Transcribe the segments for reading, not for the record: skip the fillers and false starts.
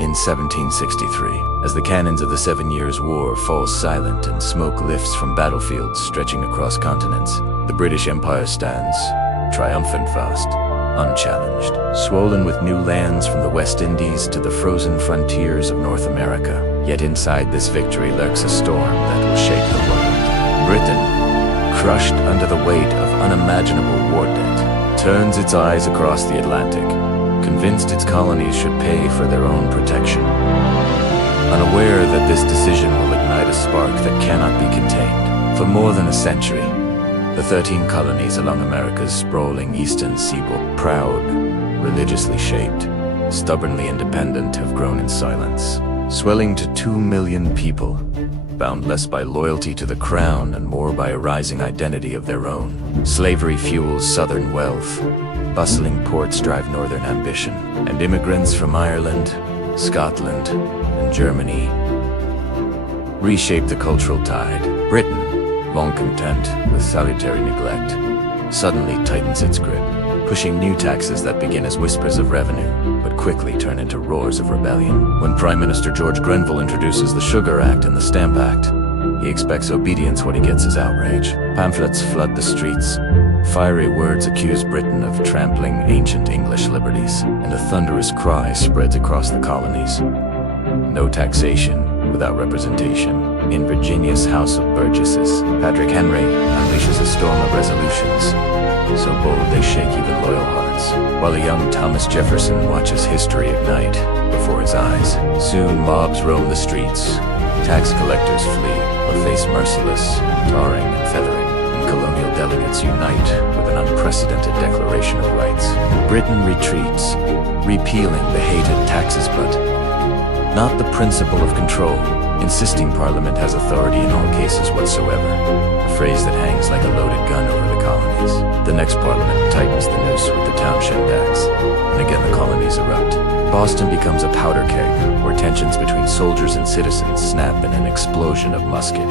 In 1763, as the cannons of the 7 Years' War fall silent and smoke lifts from battlefields stretching across continents, the British Empire stands, triumphant vast, unchallenged, swollen with new lands from the West Indies to the frozen frontiers of North America. Yet inside this victory lurks a storm that will shake the world. Britain, crushed under the weight of unimaginable war debt, turns its eyes across the Atlantic, convinced its colonies should pay for their own protection. Unaware that this decision will ignite a spark that cannot be contained. For more than a century, the 13 colonies along America's sprawling eastern seaboard, proud, religiously shaped, stubbornly independent, have grown in silence, swelling to 2 million people, bound less by loyalty to the crown and more by a rising identity of their own. Slavery fuels southern wealth, bustling ports drive northern ambition, and immigrants from Ireland, Scotland, and Germany reshape the cultural tide. Britain, long content with salutary neglect, suddenly tightens its grip, pushing new taxes that begin as whispers of revenue, but quickly turn into roars of rebellion. When Prime Minister George Grenville introduces the Sugar Act and the Stamp Act, he expects obedience. What he gets is outrage. Pamphlets flood the streets. Fiery words accuse Britain of trampling ancient English liberties, and a thunderous cry spreads across the colonies. No taxation without representation. In Virginia's House of Burgesses, Patrick Henry unleashes a storm of resolutions, so bold they shake even loyal hearts, while a young Thomas Jefferson watches history ignite before his eyes. Soon mobs roam the streets, tax collectors flee or face merciless tarring and feathering, and colonial delegates unite with an unprecedented declaration of rights. Britain retreats, repealing the hated taxes, but not the principle of control, insisting Parliament has authority in all cases whatsoever, a phrase that hangs like a loaded gun over the colonies. The next Parliament tightens the noose with the Townshend Acts, and again the colonies erupt. Boston becomes a powder keg, where tensions between soldiers and citizens snap in an explosion of musket.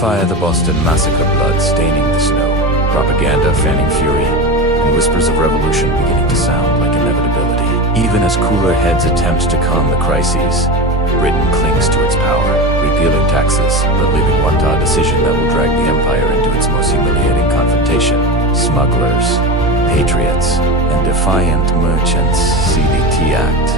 Fire the Boston Massacre, blood staining the snow, propaganda fanning fury, and whispers of revolution beginning to sound like inevitability. Even as cooler heads attempt to calm the crises, Britain clings to its power, repealing taxes, but leaving one decision that will drag the empire into its most humiliating confrontation. Smugglers, patriots, and defiant merchants see the Tea Act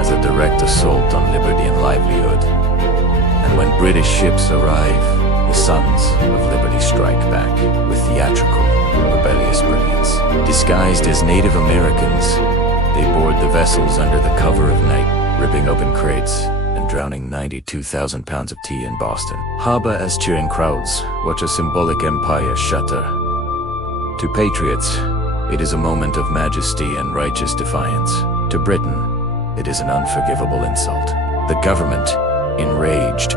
as a direct assault on liberty and livelihood. And when British ships arrive, the sons of liberty strike back with theatrical, rebellious brilliance. Disguised as Native Americans, they board the vessels under the cover of night, ripping open crates and drowning 92,000 pounds of tea in Boston. Harbor as cheering crowds watch a symbolic empire shatter. To patriots, it is a moment of majesty and righteous defiance. To Britain, it is an unforgivable insult. The government, enraged,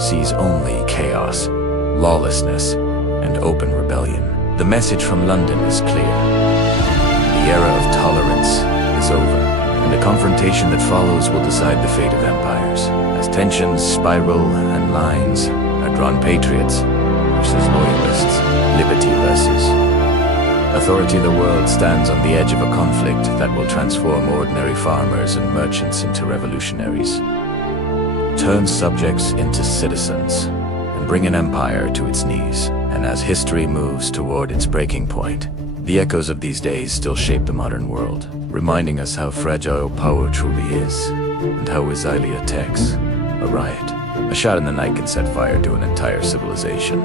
sees only chaos, lawlessness, and open rebellion. The message from London is clear. The era of tolerance is over, and the confrontation that follows will decide the fate of empires. As tensions spiral and lines are drawn, patriots versus loyalists, liberty versus authority. The world stands on the edge of a conflict that will transform ordinary farmers and merchants into revolutionaries, turn subjects into citizens, and bring an empire to its knees. And as history moves toward its breaking point, the echoes of these days still shape the modern world, reminding us how fragile power truly is, and how easily a tax, a riot, a shot in the night can set fire to an entire civilization.